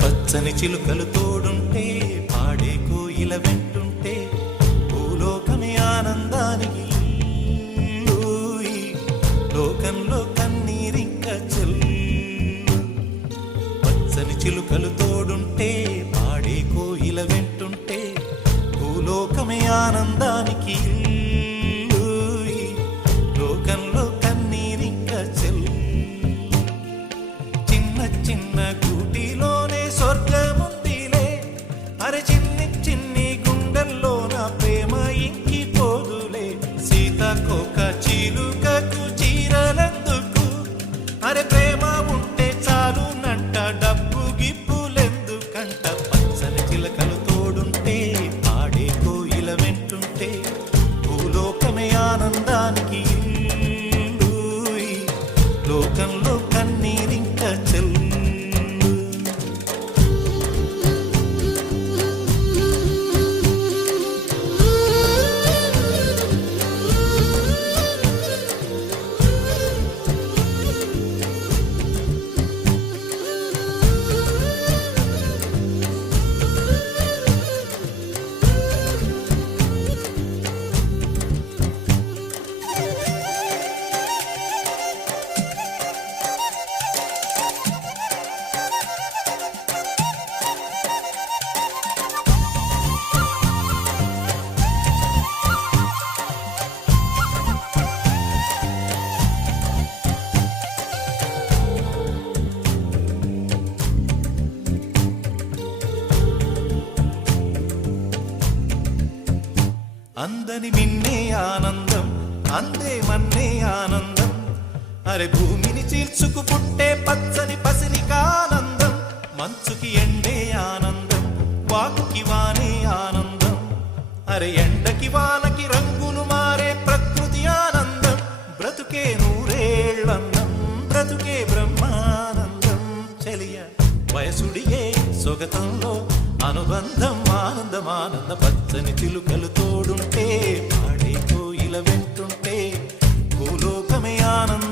పచ్చని చిలుకలు తోడుంటే పాడే కోయిల వెంటుంటే భూలోకమే ఆనందానికి లోకంలో కన్నీరింక చెల్లు. పచ్చని చిలుకలు తోడుంటే పాడే కోయిల వెంటుంటే భూలోకమే ఆనందానికి లోకంలో కన్నీరింక చెల్లు. చిన్న చిన్న గూటిలోనే స్వర్గముందిలే, అరే చిన్ని చిన్ని గుండెల్లో నా ప్రేమ ఇంకిపోదులే. సీతాకోక చిలుకకు చీరల లోకంలో కన్నీరింక చెల్లు. అందని మిన్నే ఆనందం, అందే మన్నే ఆనందం, అరే భూమిని చీల్చుకు పుట్టే పచ్చని పసిరికానందం, మంచుకి ఎండే ఆనందం, వాకుకి వానే ఆనందం, అరే ఎండకి వానకి రంగులు మారే ప్రకృతి ఆనందం, బ్రతుకే నూరేళ్ళందం, బ్రతుకే బ్రహ్మానందం. చెలియ వయసుడియే సొగతంలో అనుబంధం ఆనందం ఆనంద, పచ్చని చిలుకలు తోడుంటే పాడే కోయిల వెంటుంటే భూలోకమే ఆనందం.